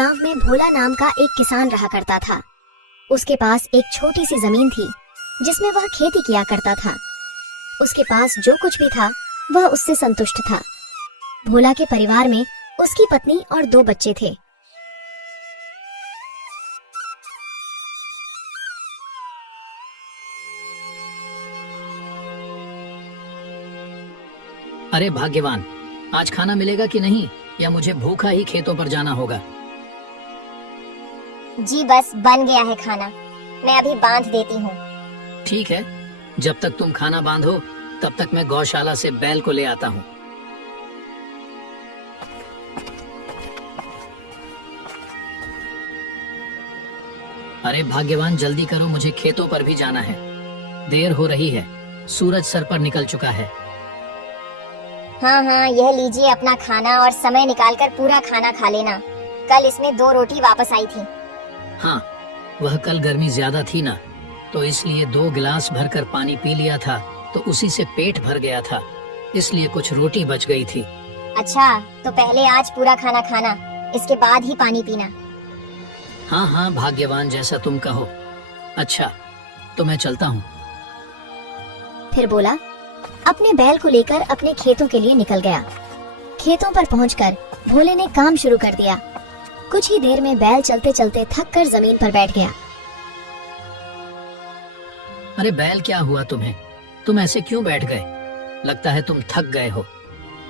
गांव में भोला नाम का एक किसान रहा करता था। उसके पास एक छोटी सी जमीन थी जिसमें वह खेती किया करता था। उसके पास जो कुछ भी था वह उससे संतुष्ट था। भोला के परिवार में उसकी पत्नी और 2 बच्चे थे। अरे भाग्यवान, आज खाना मिलेगा कि नहीं, या मुझे भूखा ही खेतों पर जाना होगा? जी बस बन गया है खाना, मैं अभी बांध देती हूँ। ठीक है, जब तक तुम खाना बांधो तब तक मैं गौशाला से बैल को ले आता हूँ। अरे भाग्यवान, जल्दी करो, मुझे खेतों पर भी जाना है। देर हो रही है, सूरज सर पर निकल चुका है। हाँ, यह लीजिए अपना खाना और समय निकालकर पूरा खाना खा लेना। कल इसमें 2 रोटी वापस आई थी। हाँ, वह कल गर्मी ज्यादा थी ना, तो इसलिए 2 गिलास भरकर पानी पी लिया था, तो उसी से पेट भर गया था, इसलिए कुछ रोटी बच गई थी। अच्छा, तो पहले आज पूरा खाना खाना, इसके बाद ही पानी पीना। हाँ भाग्यवान, जैसा तुम कहो। अच्छा, तो मैं चलता हूँ। फिर भोला अपने बैल को लेकर अपने खेतों के लिए निकल गया। खेतों पर पहुंचकर भोले ने काम शुरू कर दिया। कुछ ही देर में बैल चलते चलते थक कर जमीन पर बैठ गया। अरे बैल, क्या हुआ तुम्हें? तुम ऐसे क्यों बैठ गए? लगता है तुम थक गए हो।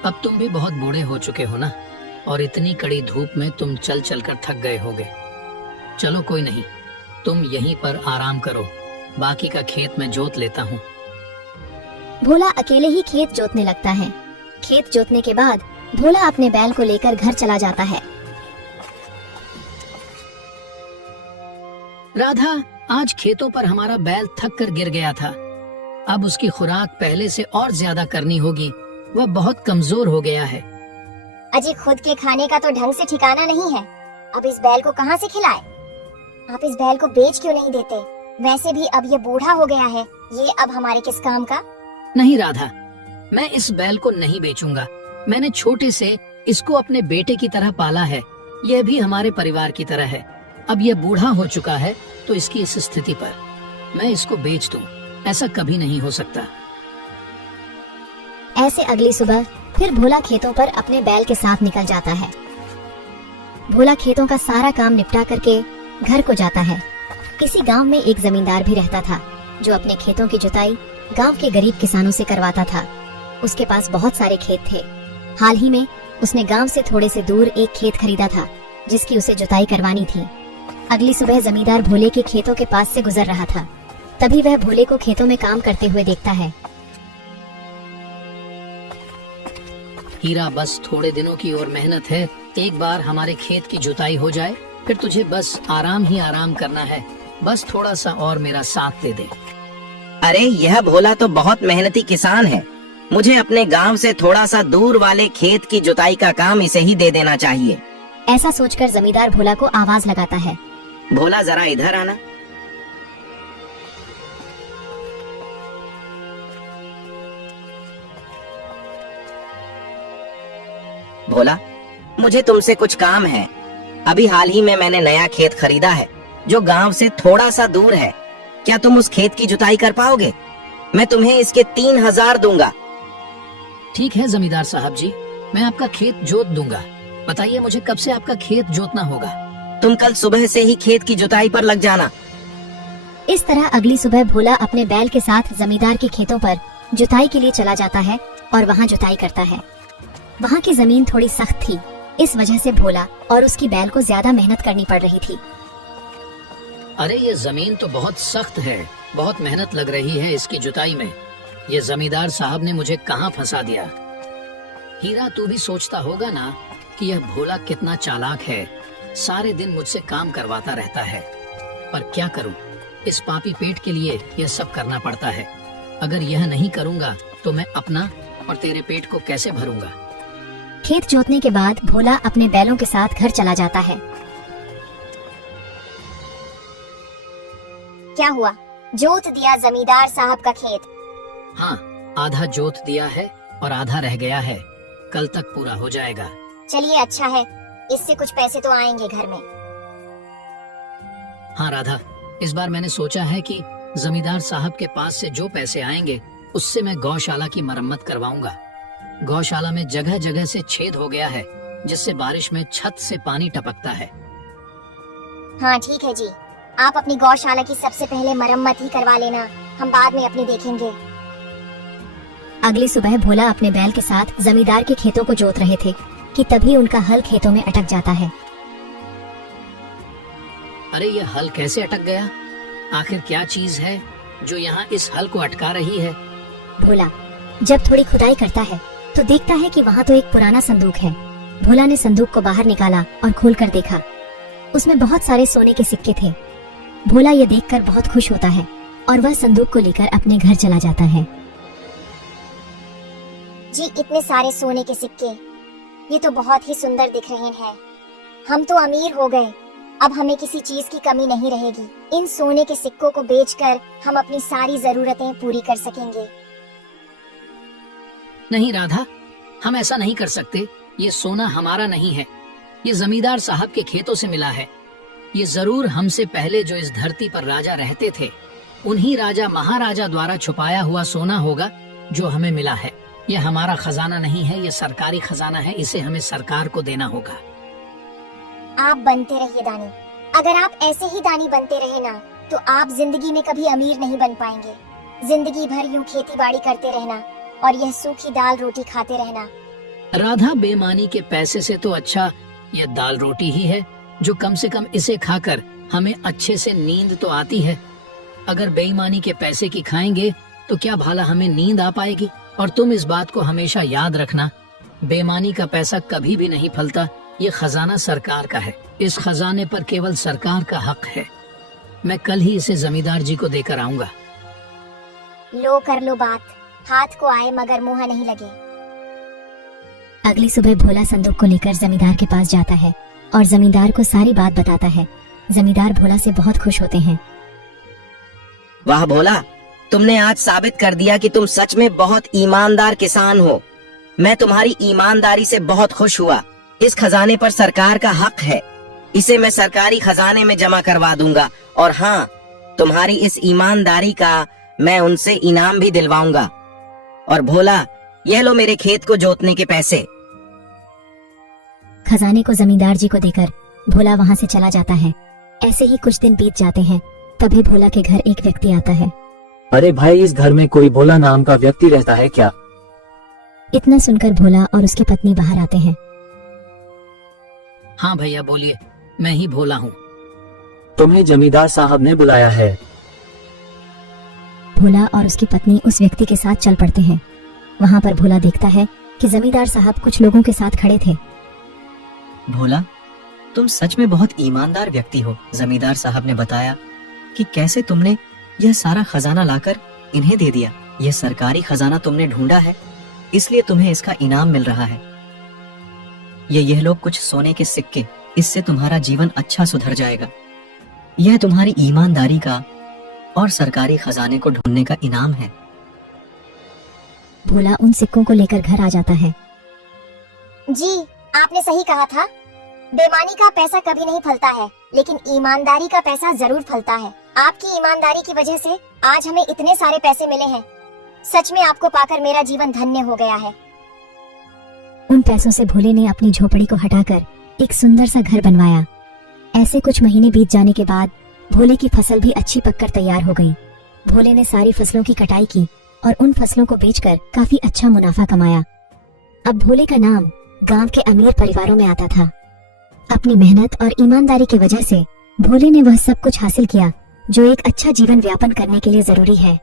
अब तुम भी बहुत बूढ़े हो चुके हो ना, और इतनी कड़ी धूप में तुम चल चल कर थक गए होगे। चलो कोई नहीं, तुम यहीं पर आराम करो, बाकी का खेत मैं जोत लेता हूँ। भोला अकेले ही खेत जोतने लगता है। खेत जोतने के बाद भोला अपने बैल को लेकर घर चला जाता है। राधा, आज खेतों पर हमारा बैल थक कर गिर गया था। अब उसकी खुराक पहले से और ज्यादा करनी होगी, वह बहुत कमजोर हो गया है। अजी, खुद के खाने का तो ढंग से ठिकाना नहीं है, अब इस बैल को कहाँ से खिलाए? आप इस बैल को बेच क्यों नहीं देते? वैसे भी अब ये बूढ़ा हो गया है, ये अब हमारे किस काम का? नहीं राधा, मैं इस बैल को नहीं बेचूंगा। मैंने छोटे से इसको अपने बेटे की तरह पाला है, यह भी हमारे परिवार की तरह है। अब यह बूढ़ा हो चुका है, तो इसकी इस स्थिति पर मैं इसको बेच दूं, ऐसा कभी नहीं हो सकता। ऐसे अगली सुबह फिर भोला खेतों पर अपने बैल के साथ निकल जाता है। भोला खेतों का सारा काम निपटा करके घर को जाता है। इसी गांव में एक जमींदार भी रहता था जो अपने खेतों की जुताई गांव के गरीब किसानों से करवाता था। उसके पास बहुत सारे खेत थे। हाल ही में उसने गांव से थोड़े से दूर एक खेत खरीदा था जिसकी उसे जुताई करवानी थी। अगली सुबह जमींदार भोले के खेतों के पास से गुजर रहा था। तभी वह भोले को खेतों में काम करते हुए देखता है। हीरा, बस थोड़े दिनों की और मेहनत है, एक बार हमारे खेत की जुताई हो जाए, फिर तुझे बस आराम ही आराम करना है। बस थोड़ा सा और मेरा साथ दे दे। अरे यह भोला तो बहुत मेहनती किसान है, मुझे अपने गांव से थोड़ा सा दूर वाले खेत की जुताई का काम इसे ही दे देना चाहिए। ऐसा सोचकर जमींदार भोला को आवाज लगाता है। भोला, जरा इधर आना। भोला, मुझे तुमसे कुछ काम है। अभी हाल ही में मैंने नया खेत खरीदा है जो गांव से थोड़ा सा दूर है। क्या तुम उस खेत की जुताई कर पाओगे? मैं तुम्हें इसके 3000 दूंगा। ठीक है जमींदार साहब जी, मैं आपका खेत जोत दूंगा। बताइए मुझे कब से आपका खेत जोतना होगा? तुम कल सुबह से ही खेत की जुताई पर लग जाना। इस तरह अगली सुबह भोला अपने बैल के साथ जमींदार के खेतों पर जुताई के लिए चला जाता है और वहाँ जुताई करता है। वहाँ की जमीन थोड़ी सख्त थी, इस वजह से भोला और उसकी बैल को ज्यादा मेहनत करनी पड़ रही थी। अरे ये जमीन तो बहुत सख्त है, बहुत मेहनत लग रही है इसकी जुताई में। ये जमींदार साहब ने मुझे कहाँ फंसा दिया। हीरा, तू भी सोचता होगा ना कि यह भोला कितना चालाक है, सारे दिन मुझसे काम करवाता रहता है। पर क्या करूं, इस पापी पेट के लिए यह सब करना पड़ता है। अगर यह नहीं करूंगा तो मैं अपना और तेरे पेट को कैसे भरूंगा? खेत जोतने के बाद भोला अपने बैलों के साथ घर चला जाता है। क्या हुआ? जोत दिया जमींदार साहब का खेत? हाँ, आधा जोत दिया है और आधा रह गया है, कल तक पूरा हो जाएगा। चलिए अच्छा है, इससे कुछ पैसे तो आएंगे घर में। हाँ राधा, इस बार मैंने सोचा है कि जमींदार साहब के पास से जो पैसे आएंगे उससे मैं गौशाला की मरम्मत करवाऊंगा। गौशाला में जगह जगह से छेद हो गया है जिससे बारिश में छत से पानी टपकता है। हाँ ठीक है जी, आप अपनी गौशाला की सबसे पहले मरम्मत ही करवा लेना, हम बाद में अपनी देखेंगे। अगली सुबह भोला अपने बैल के साथ जमींदार के खेतों को जोत रहे थे कि तभी उनका हल खेतों में अटक जाता है। अरे ये हल कैसे अटक गया? आखिर क्या चीज है जो यहाँ इस हल को अटका रही है? भोला जब थोड़ी खुदाई करता है तो देखता है कि वहाँ तो एक पुराना संदूक है। भोला ने संदूक को बाहर निकाला और खोलकर देखा। उसमें बहुत सारे सोने के सिक्के थे। भोला ये देखकर बहुत खुश होता है और वह संदूक को लेकर अपने घर चला जाता है। जी इतने सारे सोने के सिक्के, ये तो बहुत ही सुंदर दिख रहे हैं। हम तो अमीर हो गए, अब हमें किसी चीज की कमी नहीं रहेगी। इन सोने के सिक्कों को बेचकर हम अपनी सारी जरूरतें पूरी कर सकेंगे। नहीं राधा, हम ऐसा नहीं कर सकते। ये सोना हमारा नहीं है, ये जमींदार साहब के खेतों से मिला है। ये जरूर हमसे पहले जो इस धरती पर राजा रहते थे, उन्हीं राजा महाराजा द्वारा छुपाया हुआ सोना होगा जो हमें मिला है। ये हमारा खजाना नहीं है, ये सरकारी खजाना है, इसे हमें सरकार को देना होगा। आप बनते रहिए दानी। अगर आप ऐसे ही दानी बनते रहे ना तो आप जिंदगी में कभी अमीर नहीं बन पाएंगे। जिंदगी भर यूं खेती बाड़ी करते रहना और यह सूखी दाल रोटी खाते रहना। राधा, बेईमानी के पैसे से तो अच्छा ये दाल रोटी ही है, जो कम से कम इसे खाकर हमें अच्छे से नींद तो आती है। अगर बेईमानी के पैसे की खाएंगे तो क्या भला हमें नींद आ पाएगी? और तुम इस बात को हमेशा याद रखना, बेईमानी का पैसा कभी भी नहीं फलता। ये खजाना सरकार का है, इस खजाने पर केवल सरकार का हक है। मैं कल ही इसे जमींदार जी को देकर आऊंगा। लो कर लो बात, हाथ को आए मगर मुंह नहीं लगे। अगली सुबह भोला संदूक को लेकर जमींदार के पास जाता है और जमींदार को सारी बात बताता है। जमींदार भोला से बहुत खुश होते हैं। वाह भोला, तुमने आज साबित कर दिया कि तुम सच में बहुत ईमानदार किसान हो। मैं तुम्हारी ईमानदारी से बहुत खुश हुआ। इस खजाने पर सरकार का हक है, इसे मैं सरकारी खजाने में जमा करवा दूंगा। और हाँ, तुम्हारी इस ईमानदारी का मैं उनसे इनाम भी दिलवाऊंगा। और भोला, यह लो मेरे खेत को जोतने के पैसे। खजाने को जमींदार जी को देकर भोला वहाँ से चला जाता है। ऐसे ही कुछ दिन बीत जाते हैं। तभी भोला के घर एक व्यक्ति आता है। अरे भाई, इस घर में कोई भोला नाम का व्यक्ति रहता है क्या? इतना सुनकर भोला और उसकी पत्नी बाहर आते हैं। हाँ भैया बोलिए, मैं ही भोला हूँ। तुम्हें जमींदार साहब ने बुलाया है। भोला और उसकी पत्नी उस व्यक्ति के साथ चल पड़ते हैं। वहाँ पर भोला देखता है कि जमींदार साहब कुछ लोगों के साथ खड़े थे। भोला, तुम सच में बहुत ईमानदार व्यक्ति हो। जमींदार साहब ने बताया कि कैसे तुमने यह सारा खजाना लाकर इन्हें दे दिया। यह सरकारी खजाना तुमने ढूंढा है, इसलिए तुम्हें इसका इनाम मिल रहा है। यह लोग कुछ सोने के सिक्के, इससे तुम्हारा जीवन अच्छा सुधर जाएगा। यह तुम्हारी ईमानदारी का और सरकारी खजाने को ढूंढने का इनाम है। भोला उन सिक्कों को लेकर घर आ जाता है। जी आपने सही कहा था, बेईमानी का पैसा कभी नहीं फलता है, लेकिन ईमानदारी का पैसा जरूर फलता है। आपकी ईमानदारी की वजह से आज हमें इतने सारे पैसे मिले हैं। सच में आपको पाकर मेरा जीवन धन्य हो गया है। उन पैसों से भोले ने अपनी झोपड़ी को हटाकर एक सुंदर सा घर बनवाया। ऐसे कुछ महीने बीत जाने के बाद भोले की फसल भी अच्छी पककर तैयार हो गई। भोले ने सारी फसलों की कटाई की और उन फसलों को बेचकर काफी अच्छा मुनाफा कमाया। अब भोले का नाम गांव के अमीर परिवारों में आता था। अपनी मेहनत और ईमानदारी की वजह से भोले ने वह सब कुछ हासिल किया जो एक अच्छा जीवन व्यापन करने के लिए जरूरी है।